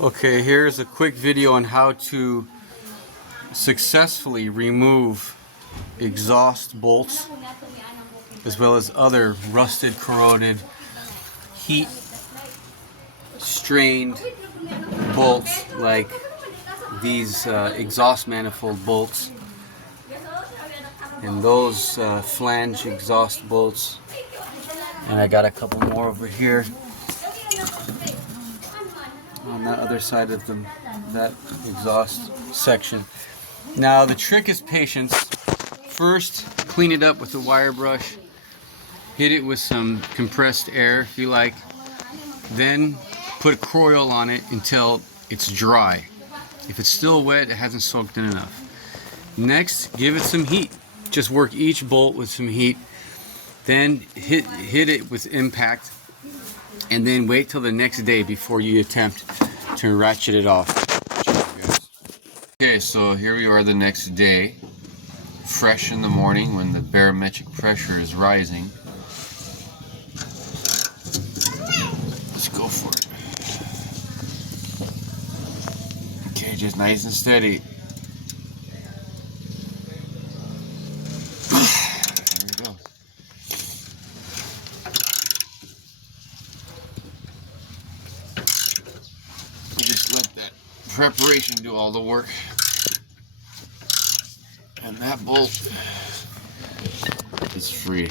Okay, here's a quick video on how to successfully remove exhaust bolts as well as other rusted, corroded, heat strained bolts like these exhaust manifold bolts and those flange exhaust bolts, and I got a couple more over here on that other side of that exhaust section. Now the trick is patience. First, clean it up with a wire brush, hit it with some compressed air if you like, then put Croil on it until it's dry. If it's still wet, it hasn't soaked in enough. Next, give it some heat. Just work each bolt with some heat, then hit it with impact, and then wait till the next day before you attempt to ratchet it off. Okay, so here we are the next day, fresh in the morning when the barometric pressure is rising. Let's go for it. Okay, just nice and steady. There we go. Just let that preparation do all the work. And that bolt is free.